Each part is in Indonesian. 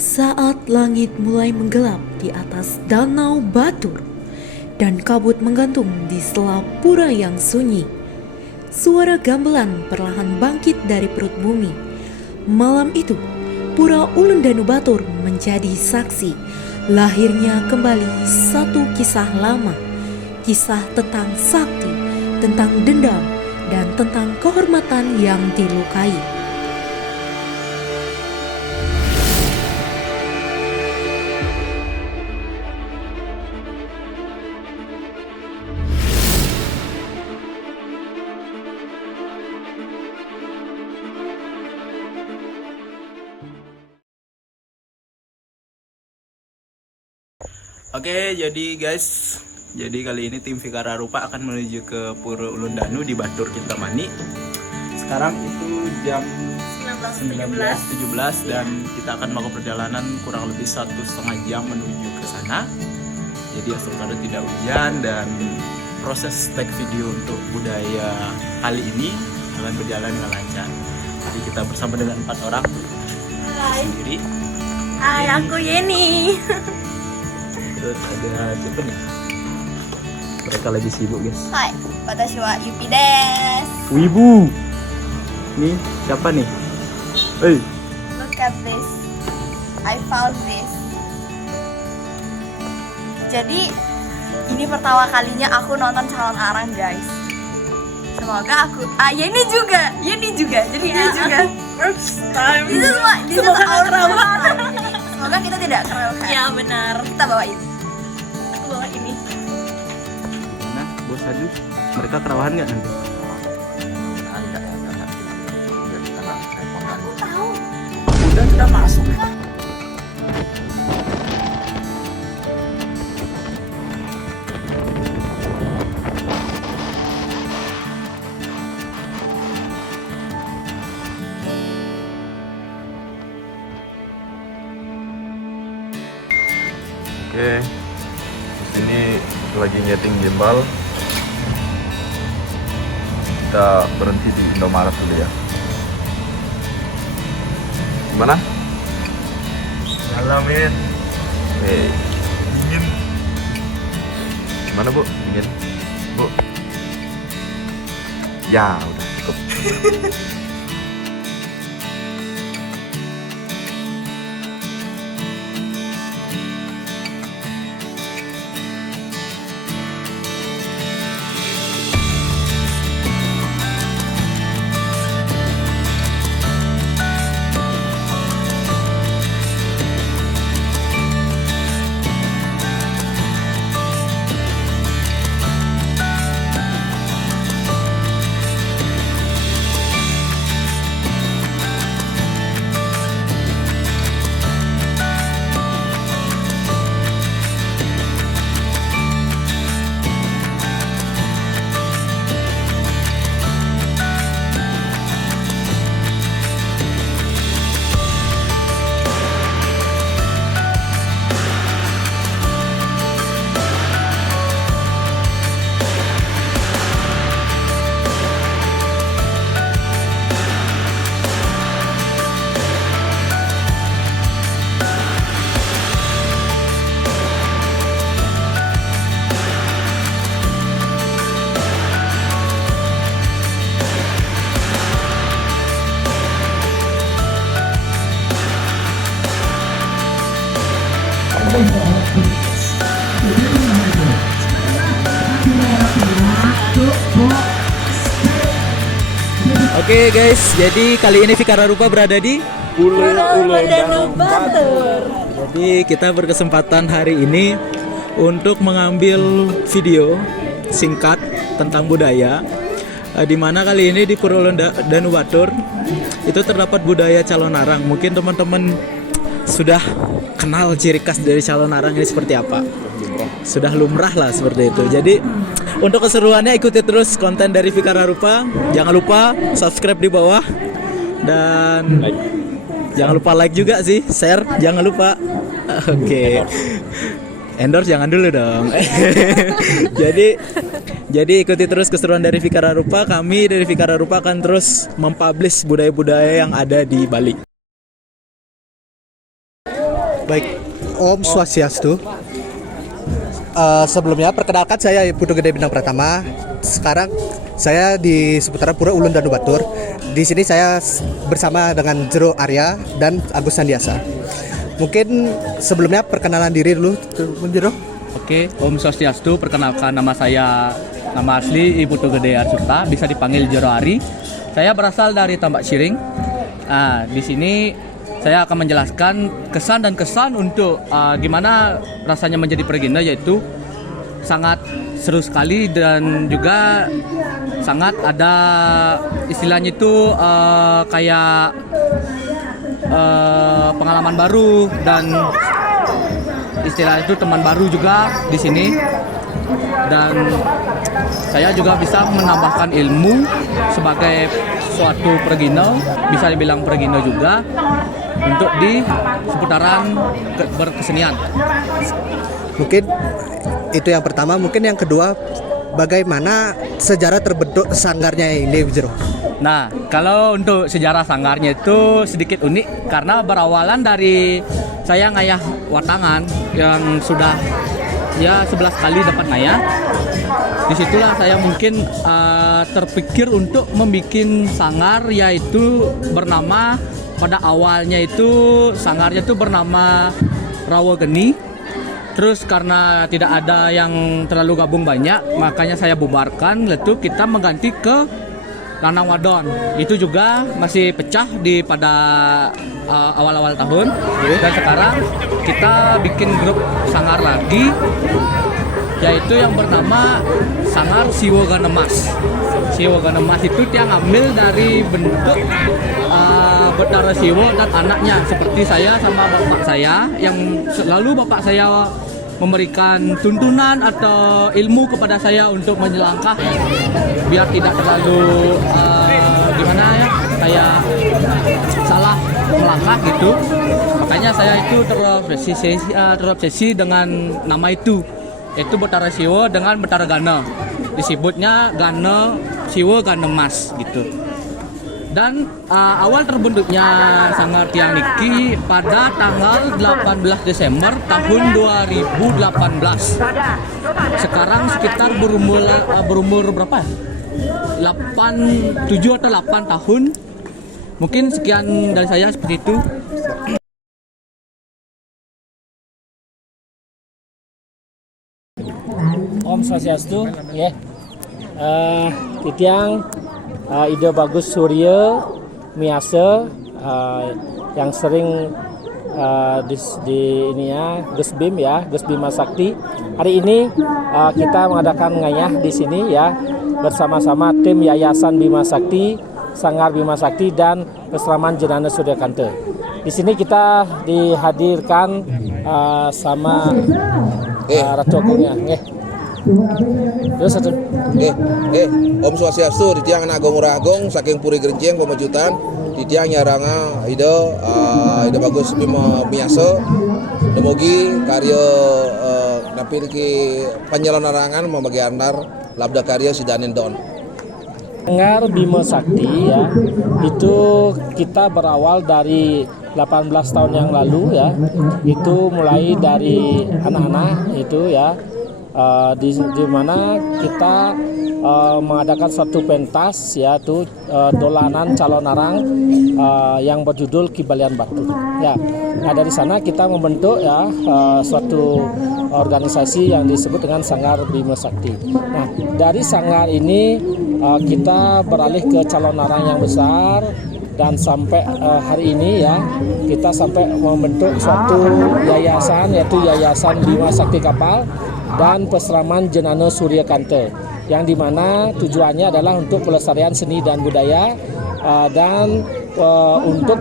Saat langit mulai menggelap di atas danau Batur dan kabut menggantung di sela pura yang sunyi, suara gamelan perlahan bangkit dari perut bumi. Malam itu, Pura Ulun Danu Batur menjadi saksi lahirnya kembali satu kisah lama, kisah tentang sakti, tentang dendam, dan tentang kehormatan yang dilukai. Oke, jadi guys, kali ini tim Fikara Rupa akan menuju ke Pura Ulun Danu di Batur Kintamani. Sekarang itu jam 19.17 dan kita akan melakukan perjalanan kurang lebih 1,5 jam menuju ke sana. Jadi asal tidak hujan dan proses tag video untuk budaya kali ini akan berjalan dengan lancar. Jadi kita bersama dengan 4 orang. Hai. Sendiri. Hai, aku Yeni. Terus ada siapa nih? Mereka lagi sibuk guys. Hai, watashi wa Yupi desu. Wibu. Nih siapa nih? Hey. Look at this. I found this. Jadi ini pertama kalinya aku nonton Calon Arang, guys. Semoga aku Yeni juga. Jadi dia juga first time. Itu semua kerawahan. Semoga kita tidak kerawahan. Ya benar. Kita bawain. Aku bawa ini. Nah, bos Adu, mereka kerawahan nggak nanti? Aku tahu. Udah sudah masuk. Oke, ini lagi nyeting gimbal. Kita berhenti di Indomaret dulu ya. Gimana? Alamin. Dingin. Gimana bu? Dingin, bu? Ya udah cukup. Oke guys, jadi kali ini Fikara Rupa berada di Pura Ulun Danu Batur. Jadi kita berkesempatan hari ini untuk mengambil video singkat tentang budaya, di mana kali ini di Pura Ulun Danu Batur itu terdapat budaya Calon Arang. Mungkin teman-teman sudah kenal ciri khas dari Calon Arang ini seperti apa. Sudah lumrah lah seperti itu. Jadi untuk keseruannya ikuti terus konten dari Fikara Rupa. Jangan lupa subscribe di bawah dan jangan lupa like juga sih, share jangan lupa. Oke. Endorse jangan dulu dong. Jadi ikuti terus keseruan dari Fikara Rupa. Kami dari Fikara Rupa akan terus mempublish budaya-budaya yang ada di Bali. Baik, Om Swastiastu. Sebelumnya perkenalkan saya Putu Gede Bintang Pratama. Sekarang saya di seputaran Pura Ulun Danu Batur. Di sini saya bersama dengan Jero Arya dan Agus Sandiasa. Mungkin sebelumnya perkenalan diri dulu, Jero. Oke, Om Swastiastu. Perkenalkan, nama asli Ibu Putu Gede Arsuta, bisa dipanggil Jero Ari. Saya berasal dari Tambak Siring. Nah, di sini saya akan menjelaskan kesan dan kesan untuk gimana rasanya menjadi perginda, yaitu sangat seru sekali dan juga sangat ada istilahnya itu kayak pengalaman baru dan istilah itu teman baru juga di sini, dan saya juga bisa menambahkan ilmu sebagai suatu perginda, bisa dibilang perginda juga untuk di seputaran berkesenian. Mungkin itu yang pertama. Mungkin yang kedua, bagaimana sejarah terbentuk sanggarnya ini, Jero? Nah, kalau untuk sejarah sanggarnya itu sedikit unik karena berawalan dari saya ngayah watangan yang sudah ya 11 kali dapat ngayah. Disitulah saya mungkin terpikir untuk membuat sanggar, yaitu bernama, pada awalnya itu sanggarnya itu bernama Rawa Geni. Terus karena tidak ada yang terlalu gabung banyak, makanya saya bubarkan, lalu kita mengganti ke Lanang Wadon. Itu juga masih pecah pada awal-awal tahun. Dan sekarang kita bikin grup sanggar lagi, yaitu yang bernama Sanggar Siwo Ganemas. Siwo Ganemas itu dia ngambil dari bentuk Betara Siwo dan anaknya, seperti saya sama bapak saya, yang selalu bapak saya memberikan tuntunan atau ilmu kepada saya untuk menyelangkah biar tidak terlalu gimana ya, kayak salah melangkah gitu. Makanya saya itu terobsesi dengan nama itu, yaitu Betara Siwo dengan Betara Gana. Disebutnya Gana Siwo Ganemas gitu. Dan awal terbentuknya sanggar tiang niki pada tanggal 18 Desember tahun 2018. Sekarang sekitar berumur berapa? 7 atau 8 tahun. Mungkin sekian dari saya seperti itu. Om Swastiastu, ya. Titiang Ide Bagus Surya Miasa yang sering di ini ya, Gus Bim ya, Gus Bima Sakti. Hari ini kita mengadakan ngayah di sini ya, bersama-sama tim Yayasan Bima Sakti, Sanggar Bima Sakti dan Pesraman Jenana Surya Kante. Di sini kita dihadirkan sama Ratu Agungnya. Terus satu. Om Swastiastu, di tiang anak Murah Agung saking Puri Gerenceng Pemajutan, di tiang nyaranga ide bagus bima biasa. Demogi karya napil ki penyelenggaraan membagi andar labda karya Sidanin Don. Sanggar Bima Sakti ya, itu kita berawal dari 18 tahun yang lalu ya. Itu mulai dari anak-anak itu ya. Di mana kita mengadakan satu pentas, yaitu dolanan calon arang yang berjudul Kibalian Batu. Ya, nah dari sana kita membentuk ya suatu organisasi yang disebut dengan Sanggar Bima Sakti. Nah dari sanggar ini kita beralih ke calon arang yang besar. Dan sampai hari ini ya kita sampai membentuk suatu yayasan, yaitu Yayasan Bima Sakti Kapal dan Pesraman Jenana Surya Kante, yang dimana tujuannya adalah untuk pelestarian seni dan budaya dan untuk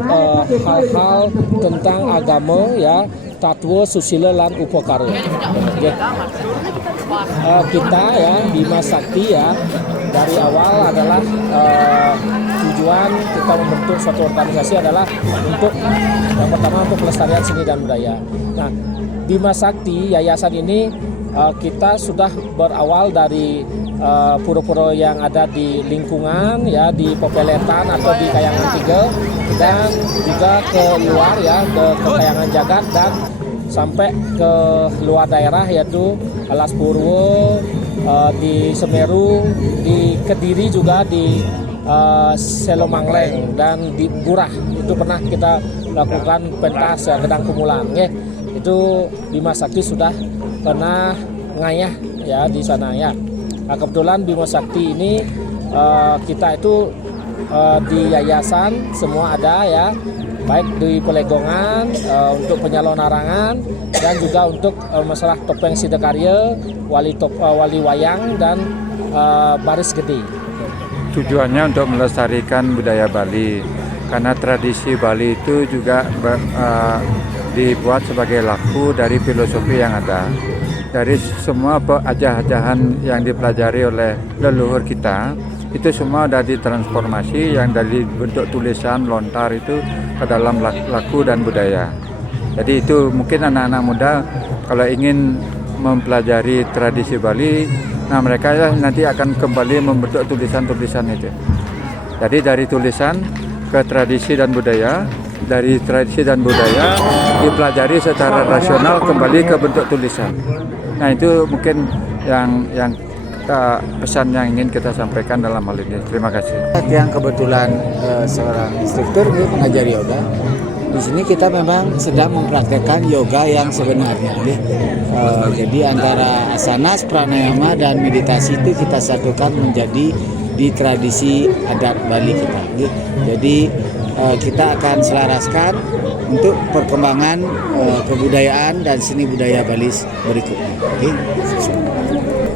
hal-hal tentang agama ya, tatwa, susila lan upakara. Kita ya Bima Sakti ya dari awal adalah tujuan kita membentuk suatu organisasi adalah untuk yang pertama untuk pelestarian seni dan budaya. Nah, Bima Sakti yayasan ini kita sudah berawal dari pura-pura yang ada di lingkungan ya, di Popeletan atau di Kayangan 3, dan juga ke luar ya, ke Kayangan Jagat dan sampai ke luar daerah yaitu Alas Purwo, di Semeru, di Kediri juga, di Selomangleng dan di Burah. Itu pernah kita lakukan pentas Gedang Kumulan. Itu Bima Sakti sudah pernah ngayah ya di sana ya. Nah, kebetulan Bima Sakti ini kita itu di yayasan semua ada ya, baik di Pelegongan untuk penyalon larangan dan juga untuk masalah topeng Sidakarya, wali wayang dan baris gede. Tujuannya untuk melestarikan budaya Bali, karena tradisi Bali itu juga dibuat sebagai laku dari filosofi yang ada. Dari semua ajah-ajahan yang dipelajari oleh leluhur kita, itu semua sudah ditransformasi yang dari bentuk tulisan lontar itu ke dalam laku dan budaya. Jadi itu mungkin anak-anak muda kalau ingin mempelajari tradisi Bali, nah mereka nanti akan kembali membentuk tulisan-tulisan itu. Jadi dari tulisan ke tradisi dan budaya, dari tradisi dan budaya dipelajari secara rasional kembali ke bentuk tulisan. Nah itu mungkin yang pesan yang ingin kita sampaikan dalam hal ini. Terima kasih. Yang kebetulan seorang instruktur mengajar yoga. Di sini kita memang sedang mempraktekkan yoga yang sebenarnya. Jadi antara asanas, pranayama dan meditasi itu kita satukan menjadi di tradisi adat Bali kita. Jadi kita akan selaraskan untuk perkembangan kebudayaan dan seni budaya Bali berikutnya.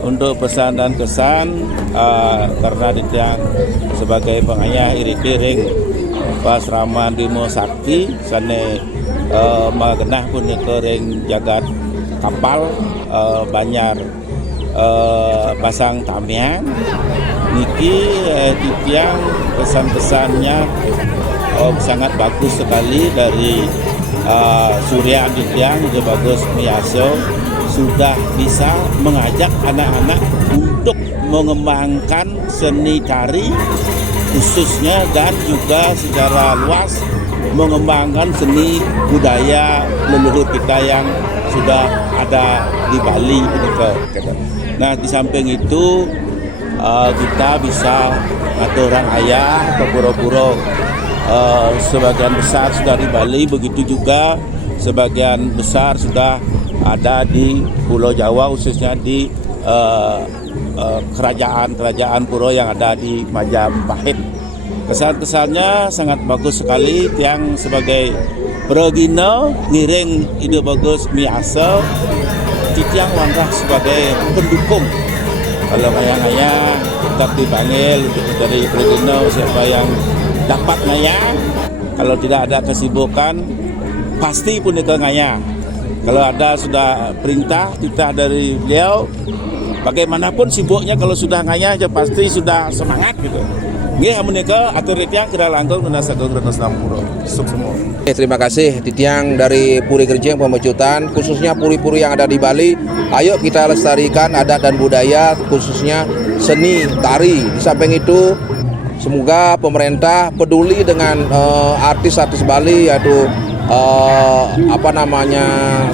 Untuk pesan dan kesan karena Ditiyang sebagai pengayah iri-iring pasraman Bima Sakti sane magenah punika ring jagat kapal Banyar Pasang Tamiang niki Ditiyang pesan-pesannya sangat bagus sekali dari Surya Ditiyang juga bagus Miyaso sudah bisa mengajak anak-anak untuk mengembangkan seni tari khususnya dan juga secara luas mengembangkan seni budaya leluhur kita yang sudah ada di Bali. Nah di samping itu kita bisa aturan ayah ke pura-pura sebagian besar sudah di Bali, begitu juga sebagian besar sudah ada di Pulau Jawa, khususnya di kerajaan pura yang ada di Majapahit. Kesan-kesannya sangat bagus sekali. Tiang sebagai pergino ngiring ide bagus Miyaso, Tiang Wanrah sebagai pendukung. Kalau ngayang-ngayang tetap dipanggil dari pergino siapa yang dapat ngayang. Kalau tidak ada kesibukan pasti pun ke ngayang. Kalau ada sudah perintah titah dari beliau, bagaimanapun sibuknya kalau sudah ngayah aja pasti sudah semangat gitu. Nggih menika atur Ditiyang kira langkung nuna sagong renes Lampuro. Semua. Terima kasih Ditiyang dari Puri Gerjeng Pemecutan, khususnya puri-puri yang ada di Bali. Ayo kita lestarikan adat dan budaya, khususnya seni tari. Di samping itu semoga pemerintah peduli dengan artis-artis Bali, yaitu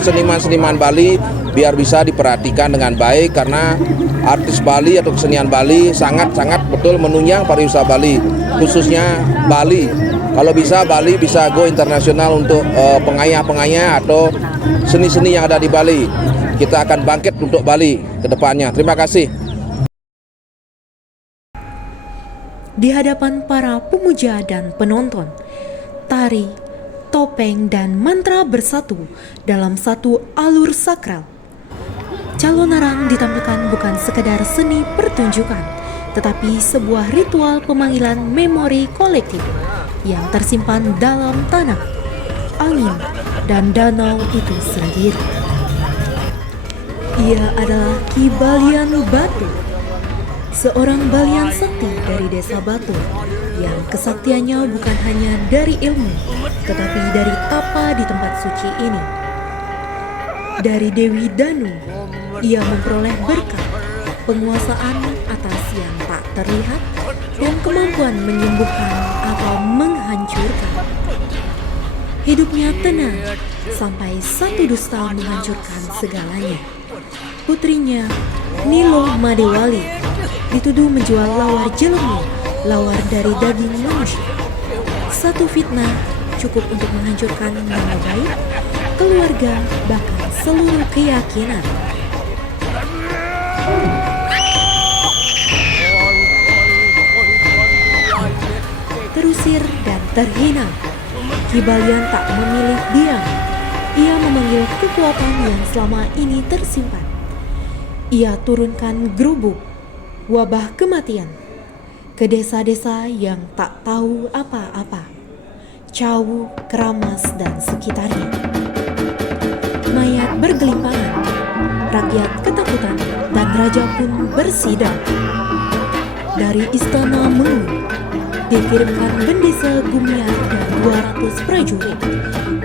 seniman-seniman Bali biar bisa diperhatikan dengan baik, karena artis Bali atau kesenian Bali sangat-sangat betul menunjang pariwisata Bali, khususnya Bali. Kalau bisa Bali bisa go internasional untuk pengayah-pengayah atau seni-seni yang ada di Bali. Kita akan bangkit untuk Bali ke depannya. Terima kasih. Di hadapan para pemuja dan penonton, tari, topeng, dan mantra bersatu dalam satu alur sakral. Calon Arang ditampilkan bukan sekedar seni pertunjukan, tetapi sebuah ritual pemanggilan memori kolektif yang tersimpan dalam tanah, angin, dan danau itu sendiri. Ia adalah Ki Balian Batur, seorang Balian sakti dari desa Batur yang kesaktiannya bukan hanya dari ilmu, tetapi dari tapa di tempat suci ini. Dari Dewi Danu, ia memperoleh berkat, penguasaan atas yang tak terlihat, dan kemampuan menyembuhkan atau menghancurkan. Hidupnya tenang sampai satu dusta menghancurkan segalanya. Putrinya, Nilo Madewali, dituduh menjual lawar jelemu, lawar dari daging manusia. Satu fitnah cukup untuk menghancurkan nama baik, keluarga, bahkan seluruh keyakinan. Terusir dan terhina, Ki Balyan tak memilih diam. Ia memanggil kekuatan yang selama ini tersimpan. Ia turunkan gerubuk, wabah kematian, ke desa-desa yang tak tahu apa-apa, Cawu, Keramas, dan sekitarnya. Mayat bergelimpangan, rakyat ketakutan, dan raja pun bersidang. Dari istana Mengu dikirimkan Bendesa Gumiar dan 200 prajurit.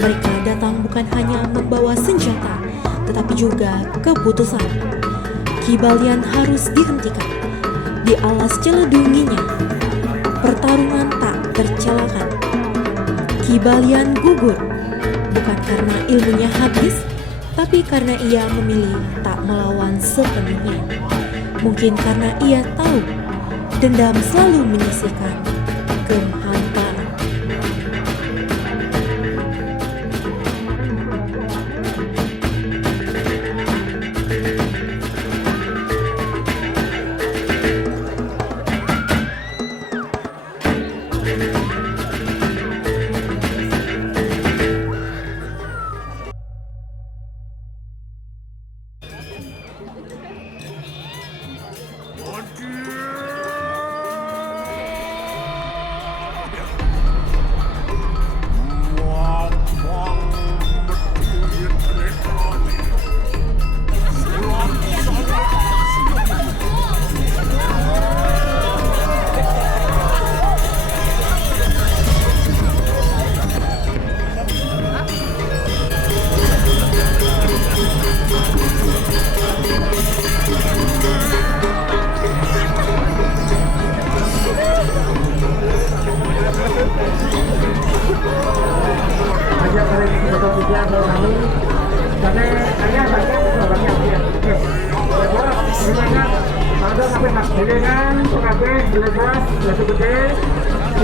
Mereka datang bukan hanya membawa senjata, tetapi juga keputusan. Ki Balyan harus dihentikan. Di alas celedunginya, pertarungan tak tercelakkan. Ki Balyan gugur, bukan karena ilmunya habis, tapi karena ia memilih tak melawan sepenuhnya. Mungkin karena ia tahu dendam selalu menyisihkan kehampaan.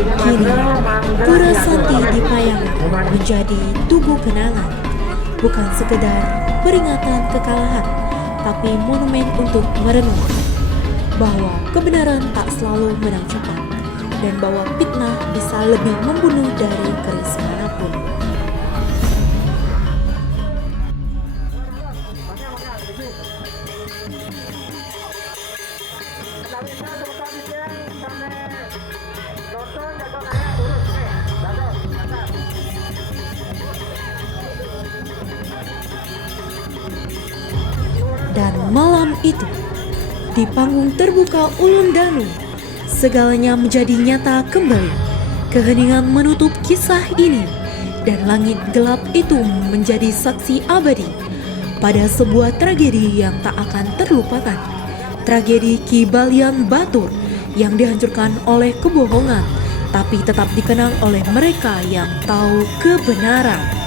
Kini, Pura Santi di Payangan menjadi tugu kenangan, bukan sekedar peringatan kekalahan, tapi monumen untuk merenungkan bahwa kebenaran tak selalu menang cepat, dan bahwa fitnah bisa lebih membunuh dari keris manapun. Dan malam itu, di panggung terbuka Ulun Danu, segalanya menjadi nyata kembali. Keheningan menutup kisah ini, dan langit gelap itu menjadi saksi abadi pada sebuah tragedi yang tak akan terlupakan. Tragedi Ki Balyan Batur yang dihancurkan oleh kebohongan, tapi tetap dikenang oleh mereka yang tahu kebenaran.